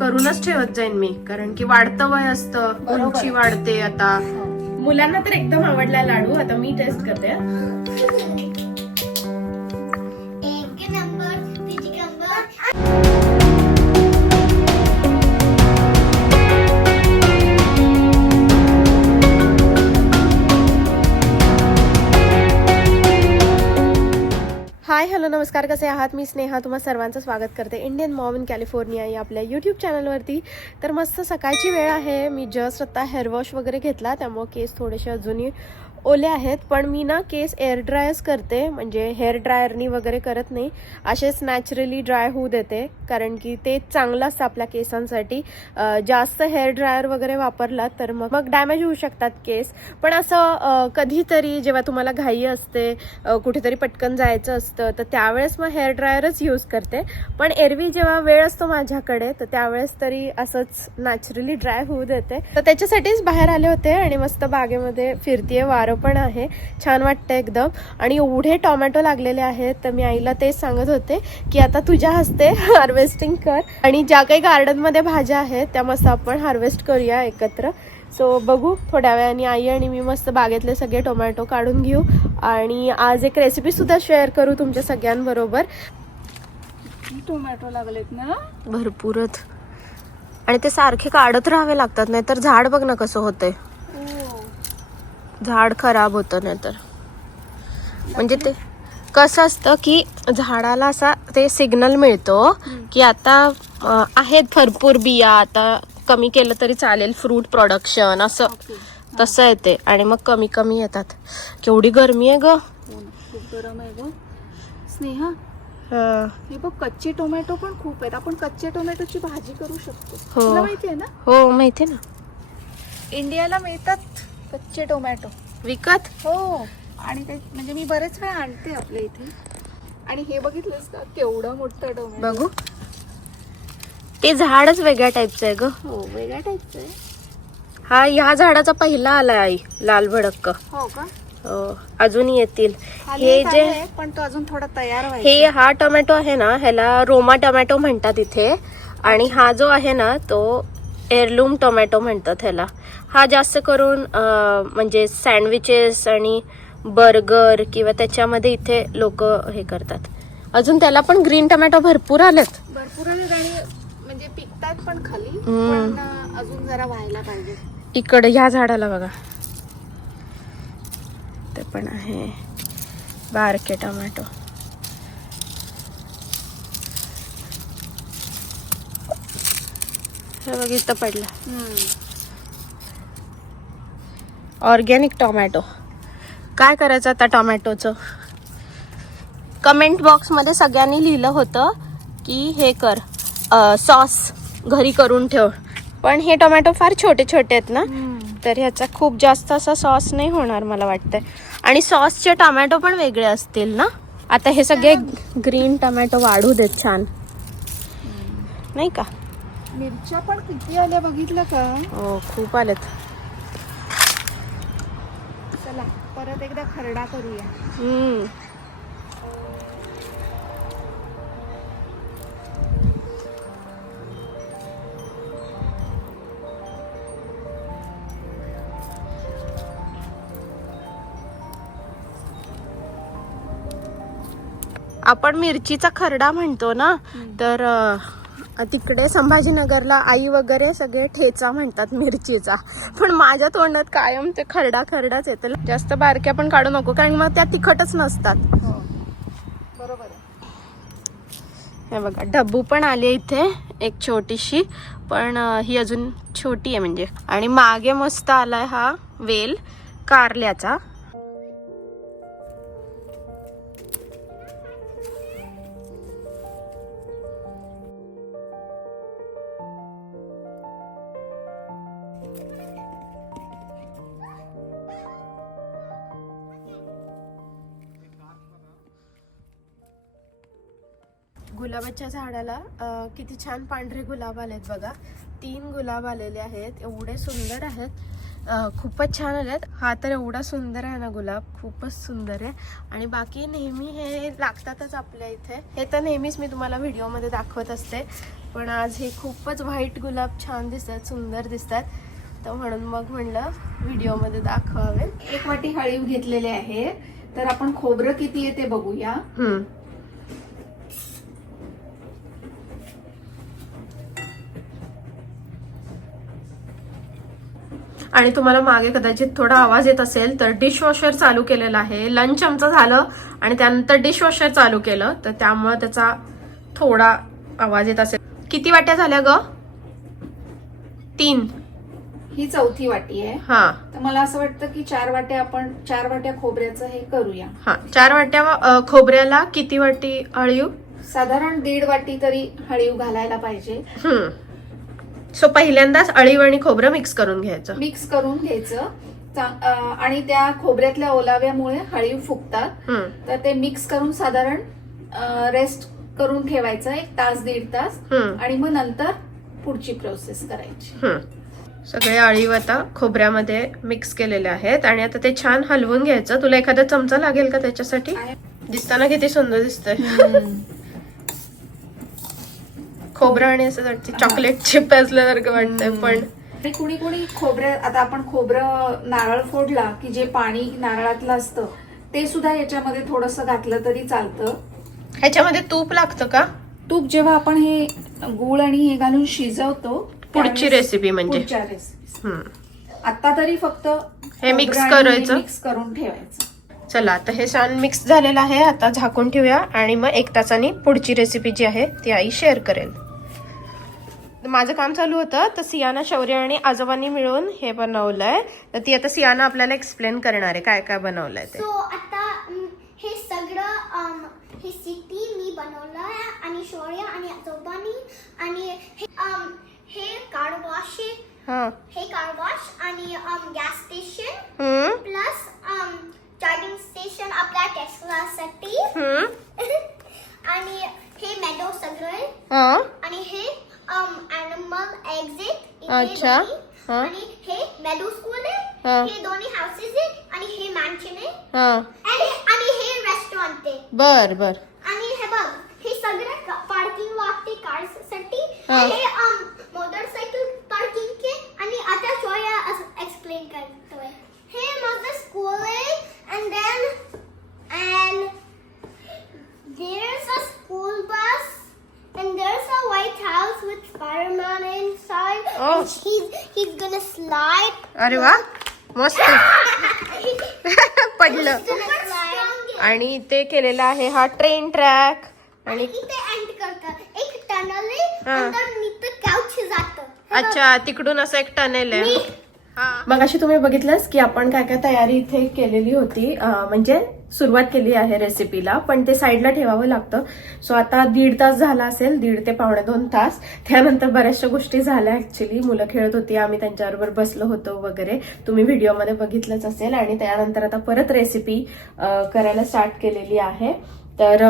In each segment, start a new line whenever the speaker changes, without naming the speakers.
करूनच ठेवत जाईन मी कारण की वाढतं वय असतं. उंची वाढते आता. मुलांना तर एकदम आवडला लाडू आता मी टेस्ट करते. हॅलो नमस्कार. कसे आहात? मी स्नेहा. तुम्हा सर्वांचं स्वागत करते. इंडियन मॉम इन कॅलिफोर्निया या आपल्या यूट्यूब चॅनलवरती तर मस्त सकाळची वेळ आहे. मी जस्ट आत्ता हेअर वॉश वगैरे घेतला. त्यामुळे केस थोडेसे अजूनही ओले आहेत पण मी ना केस एअर ड्रायच करते. म्हणजे हेअर ड्रायरनी वगैरे करत नाही. असेच नॅचरली ड्राय होऊ देते. कारण की ते चांगलं असतं आपल्या केसांसाठी. जास्त हेअर ड्रायर वगैरे वापरलात तर मग मग डॅमेज होऊ शकतात केस. पण असं कधीतरी जेव्हा तुम्हाला घाई असते कुठेतरी पटकन जायचं असतं तर त्यावेळेस मग हेअर ड्रायरच यूज करते. पण एरवी जेव्हा वेळ असतो माझ्याकडे तर त्यावेळेस तरी असंच नॅचरली ड्राय होऊ देते. तर त्याच्यासाठीच बाहेर आले होते आणि मस्त बागेमध्ये फिरतीये वार. पण आहे. छान वाटतं एकदम. आणि एवढे टोमॅटो लागलेले आहेत तर मी आईला तेच सांगत होते की आता तुझ्या हस्ते हार्वेस्टिंग कर. आणि ज्या काही गार्डनमध्ये भाज्या आहेत त्या मस्त आपण हार्वेस्ट करूया एकत्र. सो बघू थोड्या वेळाने आई आणि मी मस्त बागेतले सगळे टोमॅटो काढून घेऊ. आणि आज एक रेसिपी सुद्धा शेअर करू तुमच्या सगळ्यांबरोबर.
टोमॅटो लागलेत ना?
भरपूरच. आणि ते सारखे काढत राहावे लागतात नाहीतर झाड बघ ना कसं होतंय. झाड खराब होतं नाहीतर म्हणजे ते कसं असतं की झाडाला असा ते सिग्नल मिळतो की आता आहेत भरपूर बिया आता कमी केलं तरी चालेल फ्रूट प्रोडक्शन असं. तसं येते आणि मग कमी कमी येतात. केवढी गरमी आहे ग.
हो खूप गरम आहे ग. स्नेहा
हा.
बघ कच्चे टोमॅटो पण खूप आहेत. आपण कच्च्या टोमॅटोची भाजी करू शकतो.
हो.
माहिती आहे ना?
हो माहिती ना.
इंडियाला मिळतात कच्चे टोमॅटो.
विकत?
हो. आणि ते म्हणजे मी बरेच वेळा आणते आपल्या इथे. आणि हे बघितलंस का? केवढं मोठं टोमॅटो.
बघू. ते झाडच वेगळ्या टाईपचं आहे ग.
हो वेगळ्या टाईपचं आहे.
हा ह्या झाडाचा पहिला आलाय आई लाल भडक्क.
हो का?
हो, अजून येतील. हे जे
पण तो अजून थोडा तयार व्हायचा.
हे हा टोमॅटो आहे ना ह्याला रोमा टोमॅटो म्हणतात इथे. आणि हा जो आहे ना तो एअरलूम टोमॅटो म्हणतात ह्याला. हा जास्त करून म्हणजे सँडविचेस आणि बर्गर किंवा त्याच्यामध्ये इथे लोक हे करतात. अजून त्याला पण ग्रीन टोमॅटो भरपूर आलेत.
भरपूर आणि म्हणजे पिकतात पण खाली. पण अजून जरा व्हायला पाहिजे.
इकडे ह्या झाडाला बघा. ते पण आहे. बारके टोमॅटो. हे बघ इथं पडला. Organic tomato. काय करायचं आता टोमॅटोचं? कमेंट बॉक्समध्ये सगळ्यांनी लिहिलं होतं की हे कर सॉस घरी करून ठेव. पण हे टोमॅटो फार छोटे छोटे आहेत ना? तर ह्याचा खूप जास्त असा सॉस नाही होणार मला वाटतंय. आणि सॉसचे टोमॅटो पण वेगळे असतील ना? आता हे सगळे ग्रीन टोमॅटो वाढू देत छान. नाही का?
मिरच्या पण किती आल्या बघितलं का?
हो खूप आलेत
चला परत एकदा खरडा करूया
हम्म. आपण मिरचीचा खरडा म्हणतो ना तर तिकडे संभाजीनगरला आई वगैरे सगळे ठेचा म्हणतात मिरचीचा. पण माझ्या तोंडात कायम ते खरडा खरडाच येतं. जास्त बारक्या पण काढू नको कारण मग त्या तिखटच नसतात.
हो. बरोबर आहे.
हे बघा डब्बू पण आली इथे एक छोटीशी. पण ही अजून छोटी आहे म्हणजे. आणि मागे मस्त आलाय हा वेल कारल्याचा. गुलाबाच्या झाडाला किती छान पांढरे गुलाब आलेत बघा. तीन गुलाब आलेले आहेत एवढे सुंदर आहेत. खूपच छान आलेत. हा तर एवढा सुंदर आहे ना गुलाब खूपच सुंदर आहे. आणि बाकी नेहमी हे लागतातच आपल्या इथे. हे तर नेहमीच मी तुम्हाला व्हिडिओमध्ये दाखवत असते. पण आज हे खूपच व्हाईट गुलाब छान दिसतात सुंदर दिसतात. तर म्हणून मग म्हणलं व्हिडिओमध्ये दाखवावे.
एक वाटी हळीव घेतलेले आहे. तर आपण खोबरं किती आहे ते बघूया.
आणि तुम्हाला मागे कदाचित थोडा आवाज येत असेल तर डिशवॉशर चालू केलेला आहे. लंच आमचं झालं आणि त्यानंतर डिशवॉशर चालू केलं. तर त्यामुळं त्याचा थोडा आवाज येत असेल. किती वाट्या झाल्या ग? तीन.
ही चौथी वाटी आहे.
हा.
तर मला असं वाटतं की चार वाट्या आपण चार वाट्या खोबऱ्याचं हे करूया.
हा. चार वाट्या खोबऱ्याला किती वाटी अळीव
साधारण दीड वाटी तरी हळीव घालायला पाहिजे.
सो पहिल्यांदाच अळीव आणि खोबरं मिक्स करून घ्यायचं.
मिक्स करून घ्यायचं. आणि त्या खोबऱ्यातल्या ओलाव्यामुळे हळीव फुगतात. तर ते मिक्स करून साधारण रेस्ट करून ठेवायचं एक तास दीड तास. आणि मग नंतर पुढची प्रोसेस करायची.
सगळे अळीव आता खोबऱ्यामध्ये मिक्स केलेले आहेत. आणि आता ते छान हलवून घ्यायचं. तुला एखादा चमचा लागेल का त्याच्यासाठी. दिसताना किती सुंदर दिसतंय. खोबरं आणि असं वाटतं चॉकलेट चिप असल्यासारखं वाटतंय पण
आणि कुणी कुणी खोबऱ्या आता आपण खोबरं नारळ फोडला की जे पाणी नारळातलं असतं ते सुद्धा याच्यामध्ये थोडस घातलं तरी चालतं.
ह्याच्यामध्ये तूप लागतं का?
तूप जेव्हा आपण हे गुळ आणि हे घालून शिजवतो
पुढची
त्यावेळेस-
रेसिपी म्हणजे.
पुढच्या रेसिपी
हम्म.
आता तरी फक्त
हे mix
खोबरं आणि
करायचं?
मिक्स करून ठेवायचं.
चला आता हे छान मिक्स झालेलं आहे. आता झाकून ठेवूया आणि मग एक तासाने पुढची रेसिपी जी आहे ती आई शेअर करेल. माझं काम चालू होतं तर सियाना शौर्य आणि आजोबांनी मिळून हे बनवलंय. तर ती आता सियाना आपल्याला एक्सप्लेन करणार आहे काय काय बनवलंय ते.
सो आता हे सगळं हे सिटी मी बनवलं आहे आणि शौर्य आणि आजोबानी आणि हे हे कार वॉश
हा.
हे कार वॉश आणि gas station plus charging station आपल्या टेस्लासाठी आणि हे मेडो सगळे
हा.
आणि हे अॅनिमल एक्झिट
अच्छा. हा.
आणि हे मेडो स्कूल
हा.
आहे हे दोन्ही हाऊसेस आहे आणि हे मॅन्शन आहे
हा
आणि आणि हे रेस्टॉरंट आहे
बर बर
आणि हे बघ हे सगळे पार्किंग लॉट ते कार्ससाठी
हा.
हे मोटरसायकल पार्किंग के आणि आता शोया एक्सप्लेन करतोय हे माझं स्कूल आहे and then and there's a school bus and there's a white house with Spider-Man inside.
Oh.
and he's he's gonna slide.
अरे वा मस्त. पडलं. आणि ते केलेलं आहे हा ट्रेन ट्रॅक
आणि
आणि
इथे एंड करतात एक टनल आहे.
हा.
अंदर काउच जात.
अच्छा तिकडून असं एक टनेल आहे. मग अशी तुम्ही बघितलंच की आपण काय काय तयारी इथे केलेली होती अं, म्हणजे सुरुवात केली आहे रेसिपीला पण ते साईडला ठेवावं लागतं. सो आता दीड तास झाला असेल दीड ते पावणे दोन तास. त्यानंतर बऱ्याचशा गोष्टी झाल्या ऍक्च्युली मुलं खेळत होती आम्ही त्यांच्याबरोबर बसलो होतो वगैरे. तुम्ही व्हिडिओमध्ये बघितलंच असेल. आणि त्यानंतर आता परत रेसिपी करायला स्टार्ट केलेली आहे. तर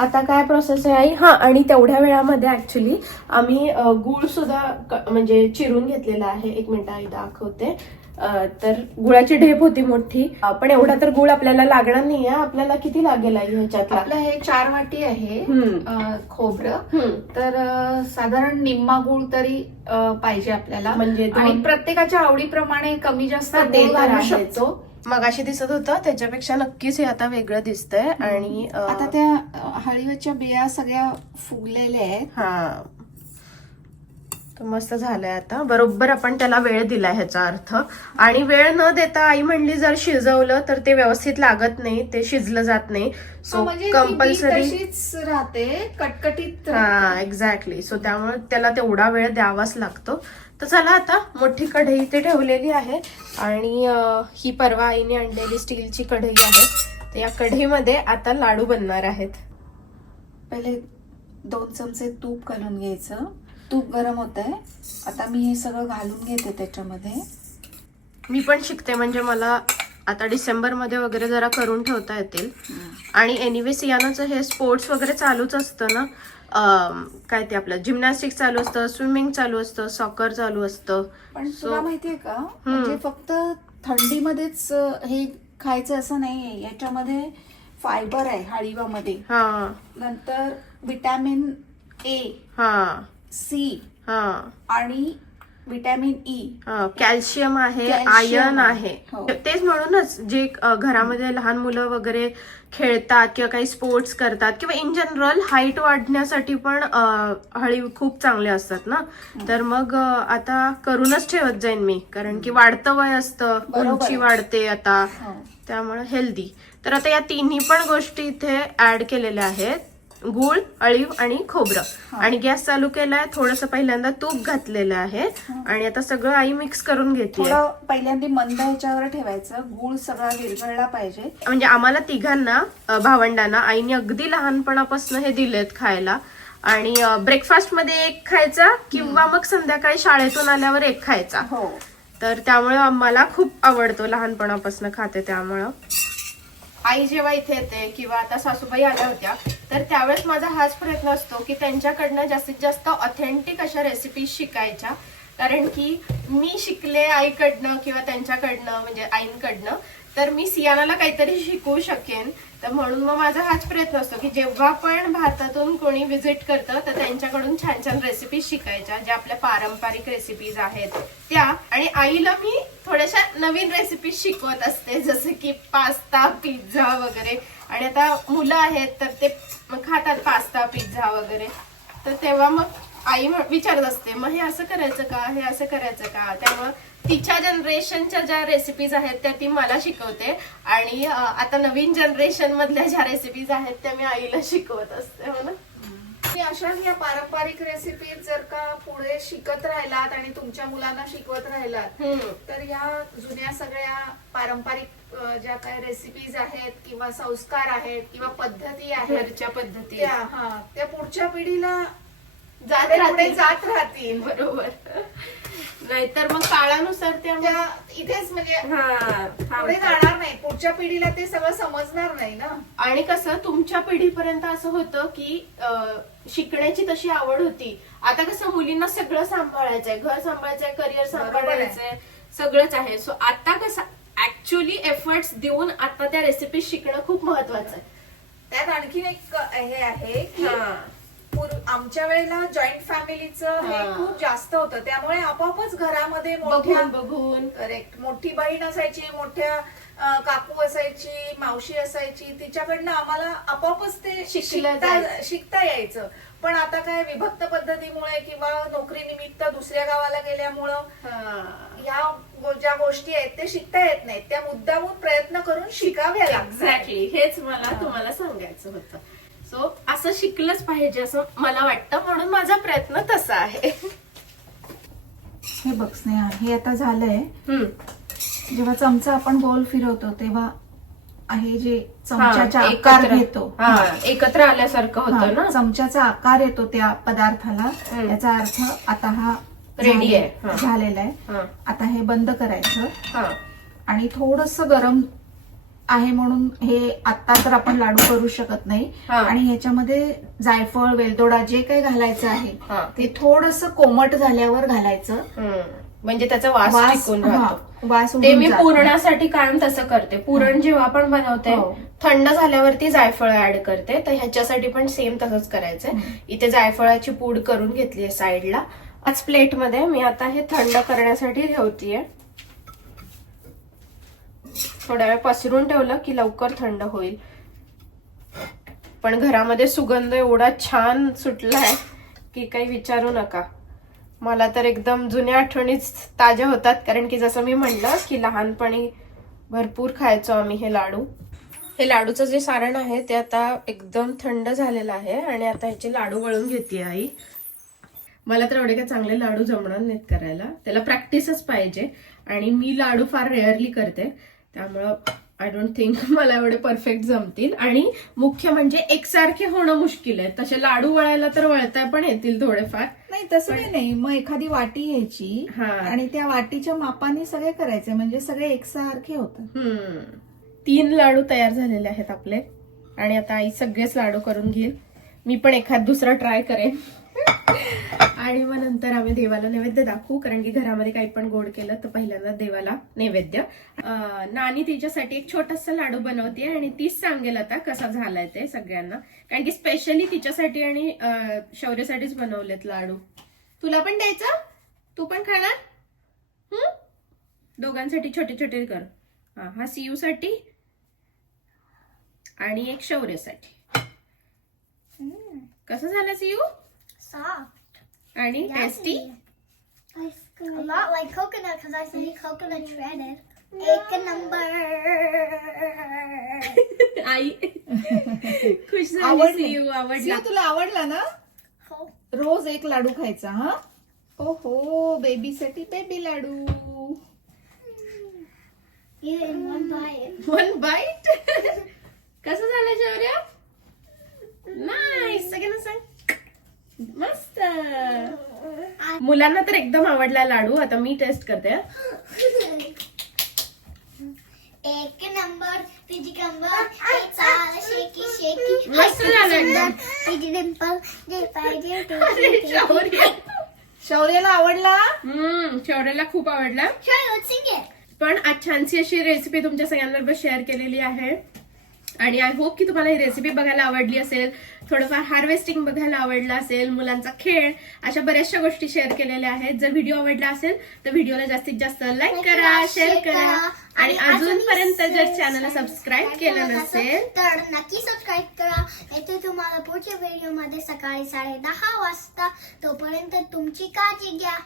आता काय प्रोसेस आहे आई? हा आणि तेवढ्या वेळामध्ये ऍक्च्युली आम्ही गूळ सुद्धा म्हणजे चिरून घेतलेला आहे. एक मिनिट आई दाखवते. तर गुळाची ढेप होती मोठी. पण एवढा तर गुळ आपल्याला लागणार नाहीये. आपल्याला किती लागेल आई ह्याच्यातला?
आपलं हे चार वाटी आहे खोबरं. तर साधारण निम्मा गुळ तरी पाहिजे आपल्याला.
म्हणजे
आणि प्रत्येकाच्या आवडीप्रमाणे कमी जास्त घालू. शकतो.
मगाशी दिसत होतं त्याच्यापेक्षा नक्कीच हे आता वेगळं दिसतंय. आणि
आता त्या अं, हळीवच्या बिया सगळ्या फुगलेल्या आहेत.
हा. तर मस्त झालंय आता. बरोबर आपण त्याला वेळ दिलाय ह्याचा अर्थ. आणि वेळ न देता आई म्हणली जर शिजवलं तर ते व्यवस्थित लागत नाही ते शिजलं जात नाही. सो
म्हणजे
कंपल्सरी
तशीच राहते कटकटीत
हा एक्झॅक्टली सो त्यामुळे त्याला तेवढा वेळ द्यावाच लागतो. तर चला आता मोठी कढई इथे ठेवलेली आहे. आणि ही परवा आईने आणलेली स्टीलची कढई आहे. तर या कढईमध्ये आता लाडू बनणार आहेत.
पहिले दोन चमचे तूप घालून घ्यायचं. तूप गरम होत आहे आता मी हे सगळं घालून घेते त्याच्यामध्ये.
मी पण शिकते म्हणजे मला आता डिसेंबरमध्ये वगैरे जरा करून ठेवता येतील. आणि एनिवे सियानाचं हे स्पोर्ट्स वगैरे चालूच असतं ना काय ते आपलं जिम्नॅस्टिक चालू असतं स्विमिंग चालू असतं सॉकर चालू असतं.
पण तुला माहितीये का? म्हणजे फक्त थंडीमध्येच हे खायचं असं नाहीये. याच्यामध्ये फायबर आहे हळीवामध्ये.
हा.
नंतर विटॅमिन ए
हा.
सी
हा.
आणि विटॅमिन ई
हा, कॅल्शियम आहे आयर्न
आहे. हो.
तेच म्हणूनच जे घरामध्ये लहान मुलं वगैरे खेळतात किंवा काही स्पोर्ट्स करतात किंवा इन जनरल हाईट वाढण्यासाठी पण हळी खूप चांगले असतात ना? तर मग आता करूनच ठेवत जाईन मी कारण की वाढतं वय असतं उंची. वाढते आता.
हो.
त्यामुळे हेल्दी तर आता या तिन्ही पण गोष्टी इथे ऍड केलेल्या आहेत. गुळ अळीव आणि खोबरं. आणि गॅस चालू केलाय थोडस पहिल्यांदा तूप घातलेलं आहे. आणि आता सगळं आई मिक्स करून घेते
थोडं पहिल्यांदा मंद ह्याच्यावर ठेवायचं. गूळ सगळा विरघळला पाहिजे.
म्हणजे आम्हाला तिघांना अ, भावंडांना आईने अगदी लहानपणापासून हे दिलेत खायला. आणि ब्रेकफास्टमध्ये एक खायचा किंवा मग संध्याकाळी शाळेतून आल्यावर एक खायचा.
हो.
तर त्यामुळे मला खूप आवडतो लहानपणापासून खाते त्यामुळं. आई जेव्हा इथे येते किंवा आता सासूबाई आल्या होत्या तर त्यावेळेस माझा हाच प्रयत्न असतो की त्यांच्याकडनं जास्तीत जास्त ऑथेंटिक अशा रेसिपीज शिकायच्या. कारण की मी शिकले आईकडनं किंवा त्यांच्याकडनं म्हणजे आईंकडनं तर मी सियानाला काहीतरी शिकवू शकेन. तर म्हणून मग माझा हाच प्रयत्न असतो की जेव्हा पण भारतातून कोणी व्हिजिट करतं तर त्यांच्याकडून छान छान रेसिपी शिकायच्या ज्या आपल्या पारंपरिक रेसिपीज आहेत त्या. आणि आईला मी थोड्याशा नवीन रेसिपी शिकवत असते जसे की पास्ता पिझ्झा वगैरे. आणि आता मुलं आहेत तर ते खातात पास्ता पिझ्झा वगैरे. तर तेव्हा मग आई विचारत असते मग हे असं करायचं का? हे असं करायचं का? त्यामुळं तिच्या जनरेशनच्या ज्या रेसिपीज आहेत त्या ती मला शिकवते. आणि आता नवीन जनरेशन मधल्या ज्या रेसिपीज आहेत त्या मी आईला शिकवत असते हो ना?
अशाच या पारंपरिक रेसिपी जर का पुढे शिकत राहिलात आणि तुमच्या मुलांना शिकवत राहिलात. तर ह्या जुन्या सगळ्या पारंपरिक ज्या काही रेसिपीज आहेत किंवा संस्कार आहेत किंवा पद्धती आहेत त्या पुढच्या पिढीला
जात राहतील.
जात राहतील
बरोबर नाहीतर मग काळानुसार त्या
त्या इथेच म्हणजे
हा,
पुढे
थांबतात.
जाणार नाही पुढच्या पिढीला ते सगळं समजणार नाही ना
आणि कसं तुमच्या पिढीपर्यंत असं होतं की अं, शिकण्याची तशी आवड होती आता कसं मुलींना सगळं सांभाळायचंय घर सांभाळायचंय करिअर
बरोबर आहे.
सांभाळायचंय सगळंच आहे सो आता कसं ऍक्च्युली एफर्ट्स देऊन आता त्या रेसिपी शिकणं खूप महत्वाचं आहे
त्यात आणखीन एक हे आहे की
हा.
आमच्या वेळेला जॉईंट फॅमिलीचं हे. खूप जास्त होतं. त्यामुळे आपोआपच घरामध्ये मोठ्या
बघून. बघून
करेक्ट मोठी बहीण असायची मोठ्या काकू असायची मावशी असायची तिच्याकडनं आम्हाला आपोआपच ते
शिकलं
शिकता. शिकता यायचं. पण आता काय विभक्त पद्धतीमुळे किंवा नोकरी निमित्त दुसऱ्या गावाला गेल्यामुळं. ह्या ज्या गोष्टी आहेत ते शिकता येत नाहीत. त्या मुद्दामून प्रयत्न करून शिकाव्या लागतात.
एक्झॅक्टली हेच मला तुम्हाला सांगायचं होतं. सो असं शिकलंच पाहिजे असं मला वाटतं. म्हणून माझा प्रयत्न तसा आहे.
हे बघ स्नेहा हे आता झालंय. जेव्हा चमचा आपण गोल फिरवतो तेव्हा आहे जे चमच्याचा आकार
एकत्र-
घेतो.
हा, एकत्र आल्यासारखं होतं ना?
चमच्याचा आकार येतो त्या पदार्थाला.
हम्म.
याचा अर्थ आता हा झाले-
आहे.
झालेला आहे. आता हे बंद करायचं.
हा.
आणि थोडस गरम आहे म्हणून हे आता तर आपण लाडू करू शकत नाही
हा.
आणि ह्याच्यामध्ये जायफळ वेलदोडा जे काही घालायचं आहे. ते थोडस कोमट झाल्यावर घालायचं
हम्म. म्हणजे त्याचा वास
वास
टिकून
हा, वास
ते
उडून
मी
जात.
पुरणासाठी कायम तसं करते पुरण जेव्हा आपण बनवते
हो.
थंड झाल्यावरती जायफळ ऍड करते तर ह्याच्यासाठी पण सेम तसंच करायचंय
हम्म.
इथे जायफळाची पूड करून घेतली आहे साईडला आज प्लेटमध्ये मी आता हे थंड करण्यासाठी ठेवतीये थोड्या वेळ पसरून ठेवलं की लवकर थंड होईल. पण घरामध्ये सुगंध एवढा छान सुटलाय की काही विचारू नका. मला तर एकदम जुन्या आठवणीच ताज्या होतात कारण की जसं मी म्हणलं की लहानपणी भरपूर खायचो आम्ही हे लाडू. हे लाडूचं जे सारण आहे ते आता एकदम थंड झालेलं आहे आणि आता ह्याचे लाडू वळून घेते आई. मला तर एवढे काय चांगले लाडू जमणार नाहीत करायला. त्याला प्रॅक्टिसच पाहिजे आणि मी लाडू फार रेअरली करते. त्यामुळं आय डोंट थिंक मला एवढे परफेक्ट जमतील. आणि मुख्य म्हणजे एकसारखे होणं मुश्किल आहे. तसे लाडू वळायला तर वळता पण येतील थोडेफार.
नाही तसं काही नाही. मग एखादी वाटी घ्यायची
हा.
आणि त्या वाटीच्या मापाने सगळे करायचे. म्हणजे सगळे एकसारखे होतात.
हम्म. तीन लाडू तयार झालेले आहेत आपले. आणि आता आई सगळेच लाडू करून घेईल. मी पण एखाद दुसरा ट्राय करेन. आणि मग नंतर आम्ही देवाला नैवेद्य दाखवू. कारण की घरामध्ये काही पण गोड केलं तर पहिल्यांदा देवाला नैवेद्य. नानी तिच्यासाठी एक छोटासा लाडू बनवते आणि तीच सांगेल आता कसा झालाय ते सगळ्यांना. कारण की स्पेशली तिच्यासाठी आणि शौर्यसाठीच बनवलेत लाडू. तुला पण द्यायचं? तू पण खाणार? हं? दोघांसाठी छोटे छोटे कर. हा हा सीयू साठी आणि एक शौर्यसाठी. कसं झालं सीयू?
Soft.
आणि tasty
A lot like coconut because I say coconut shredded. Ek number.
आई. खुश झाली
आवडली.
सीयू आवडला.
सिऊ, तुला आवडला ना?
Oh.
रोज एक लाडू खायचा हा? ओहो बेबीसाठी baby laddu.
You in one bite.
One bite कसं झालं शौर्य? नाही सगळ्यांना सांग. मस्त. मुलांना तर एकदम आवडला लाडू. आता मी टेस्ट करते. हं.
एक नंबर तुझी कंबर चाल शेकी शेकी.
मस्त झालं एकदम.
तुझी डिंपल जे पाहिजे ते
अरे, शौर्य.
शौर्याला आवडला?
हम्म शौर्याला खूप आवडला. पण आज छानशी अशी रेसिपी तुमच्या सगळ्यांबरोबर शेअर केलेली आहे. आणि आय होप की तुम्हाला ही रेसिपी बघायला आवडली असेल थोडंफार हार्वेस्टिंग बघायला आवडलं असेल मुलांचा खेळ अशा बऱ्याचशा गोष्टी शेअर केलेल्या आहेत. जर व्हिडिओ आवडला असेल तर व्हिडिओला जास्तीत जास्त लाईक करा शेअर करा. आणि अजूनपर्यंत जर चॅनलला सबस्क्राईब केलं नसेल
तर नक्की सबस्क्राईब करा. येथे तुम्हाला पुढच्या व्हिडिओमध्ये सकाळी साडे दहा वाजता तोपर्यंत तुमची काळजी घ्या.